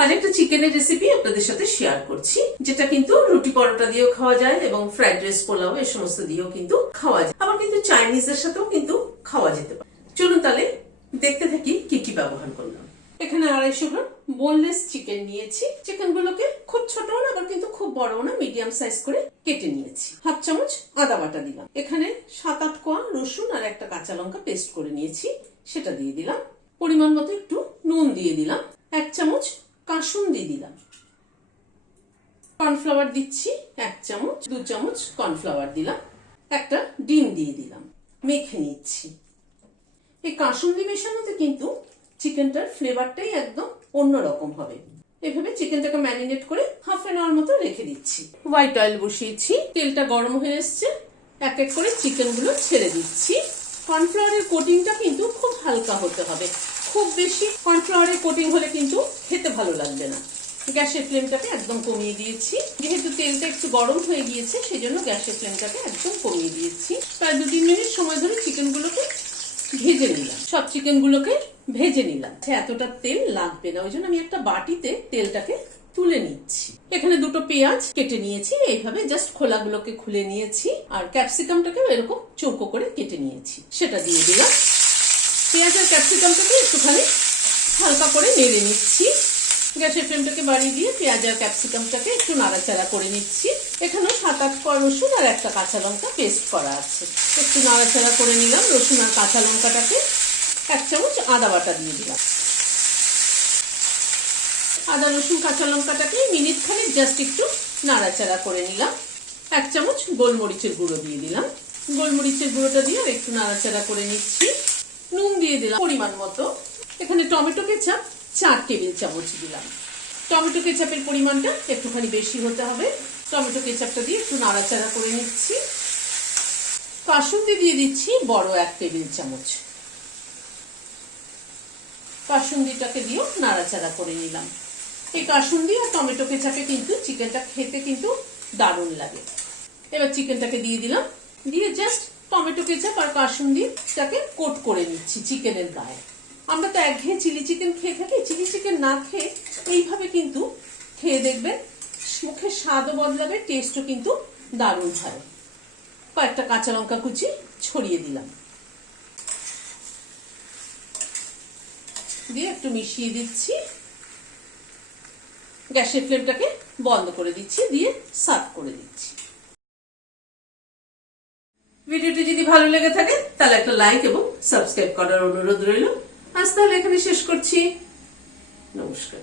আর একটা চিকেনের রেসিপি আপনাদের সাথে শেয়ার করছি, যেটা কিন্তু রুটি পরোটা দিয়েও খাওয়া যায় এবং ফ্রাইড রাইস পোলাও এ সমস্ত দিয়েও কিন্তু খাওয়া যায়, আবার কিন্তু চাইনিজের সাথেও কিন্তু খাওয়া যেতে পারে। চলুন তাহলে দেখতে থাকি কি কি ব্যবহার করলাম। এখানে 250 গ্রাম বোনলেস চিকেন নিয়েছি। চিকেন গুলোকে খুব ছোট না, আবার কিন্তু খুব বড় না, মিডিয়াম সাইজ করে কেটে নিয়েছি। 1/2 চামচ আদা বাটা দিলাম। এখানে 7-8 কোয়া রসুন আর একটা কাঁচা লঙ্কা পেস্ট করে নিয়েছি, সেটা দিয়ে দিলাম। পরিমাণ মতো একটু নুন দিয়ে দিলাম। 1 চামচ কাসুন্দি দিলাম। কর্নফ্লাওয়ার দিচ্ছি 1 চামচ, 2 চামচ কর্নফ্লাওয়ার দিলাম। একটা ডিম দিয়ে দিলাম। মেখে নিচ্ছি। এই কাসুন্দি মেশানোতে কিন্তু চিকেনটার ফ্লেভারটাই একদম অন্যরকম হবে। এভাবে চিকেনটাকে ম্যারিনেট করে হাফ অ্যান আওয়ার মতো রেখে দিচ্ছি। হোয়াইট অয়েল বসিয়েছি, তেলটা গরম হয়ে এসছে। এক এক করে চিকেন গুলো ছেড়ে দিচ্ছি। কর্নফ্লাওয়ারের কোটিংটা কিন্তু খুব হালকা হতে হবে, খুব বেশি কর্নফ্লাওয়ারের কোটিং হলে কিন্তু খেতে ভালো লাগবে না। গ্যাসের ফ্লেমটাকে একদম কমিয়ে দিয়েছি। যেহেতু তেলটা একটু গরম হয়ে গিয়েছে, সেই জন্য গ্যাসের ফ্লেমটাকে একদম কমিয়ে দিয়েছি। প্রায় 2-3 মিনিট সময় ধরে চিকেন গুলোকে ভেজে নিলাম। সব চিকেন গুলোকে ভেজে নিলাম। এতটা তেল লাগবে না, ওই জন্য আমি একটা বাটিতে তেলটাকে তুলে নিচ্ছি। এখানে 2টো পেঁয়াজ কেটে নিয়েছি, এইভাবে জাস্ট খোলাগুলোকে খুলে নিয়েছি। আর ক্যাপসিকামটাকে এরকম চৌকো করে কেটে নিয়েছি, সেটা দিয়ে দিলাম। পেঁয়াজ আর ক্যাপসিকামটাকে একটুখানি হালকা করে নেড়ে নিচ্ছি। গ্যাসের ফ্লেমটাকে বাড়িয়ে দিয়ে পেঁয়াজ আর ক্যাপসিকামটাকে একটু নাড়াচাড়া করে নিচ্ছি। এখানে 7-8 কোয়া রসুন আর একটা কাঁচা লঙ্কা পেস্ট করা আছে, একটু নাড়াচাড়া করে নিলাম। রসুন আর কাঁচা লঙ্কাটাকে 1 চামচ আদা বাটা দিয়ে দিলাম। আদা রসুন কাঁচা লঙ্কাটাকে মিনিট খানিক জাস্ট একটু নাড়াচাড়া করে নিলাম। 1 চামচ গোলমরিচের গুঁড়ো দিয়ে দিলাম। গোলমরিচের গুঁড়োটা দিয়ে আর একটু নাড়াচাড়া করে নিচ্ছি। নুন দিয়ে দিলাম পরিমাণ মতো। এখানে টমেটো কেচাপ 4 টেবিল চামচ দিলাম। টমেটো কেচাপের পরিমাণটা একটুখানি বেশি হতে হবে। টমেটো কেচাপটা দিয়ে একটু নাড়াচাড়া করে নিচ্ছি। কাসুন্দি দিয়ে দিচ্ছি বড় 1 টেবিল চামচ। কাসুন্দিটাকে দিয়েও নাড়াচাড়া করে নিলাম। এই কাসুন্দি আর টমেটো কেচাপে কিন্তু চিকেনটা খেতে কিন্তু দারুণ লাগে। এবার চিকেনটাকে দিয়ে দিলাম, দিয়ে জাস্ট টমেটো কেচাপ আর কাসুন্দিটাকে কোট করে নিচ্ছি চিকেনের গায়ে। আমরা তো একঘেয়ে চিলি চিকেন খেয়ে থাকি, চিলি চিকেন না খেয়ে এইভাবে কিন্তু খেয়ে দেখবেন, মুখে স্বাদও বদলাবে, টেস্টও কিন্তু দারুণ হয়। কয়েকটা কাঁচা লঙ্কা কুচি ছড়িয়ে দিলাম, দিয়ে একটু মিশিয়ে দিচ্ছি। গ্যাসের ফ্লেমটাকে বন্ধ করে দিচ্ছি, দিয়ে সার্ভ করে দিচ্ছি। ভিডিওটি যদি ভালো লেগে থাকে তাহলে একটা লাইক এবং সাবস্ক্রাইব করার অনুরোধ রইল। আজ তাহলে এখানে শেষ করছি। নমস্কার।